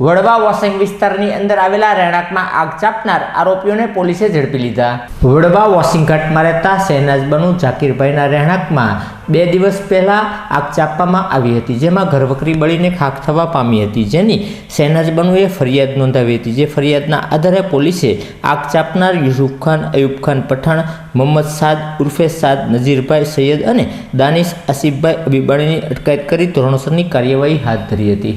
Vadva washing વિસ્તારની અંદર આવેલા રહેણાંકમાં આગ ચાંપનાર આરોપીઓને પોલીસે ઝડપી લીધા। વડવા વોશિંગ ઘાટમાં રહેતા શહેનાજ બનુ ઝાકીરભાઈના રહેણાંકમાં 2 દિવસ પહેલા આગ ચાંપવામાં આવી હતી, જેમાં ઘરવકરી બળીને ખાખ થવા પામી હતી, જેની શહેનાજ બનુએ ફરિયાદ નોંધાવી હતી। જે ફરિયાદના આધારે પોલીસે આગ ચાંપનાર યુસુફ ખાન, અયુબ ખાન પઠાણ, મોહમ્મદ સાદ ઉર્ફે સાદ, નજીરભાઈ સૈયદ અને દાનિશ આસિફભાઈ અબીબાણીની અટકાયત કરી ધોરણસરની કાર્યવાહી હાથ ધરી હતી।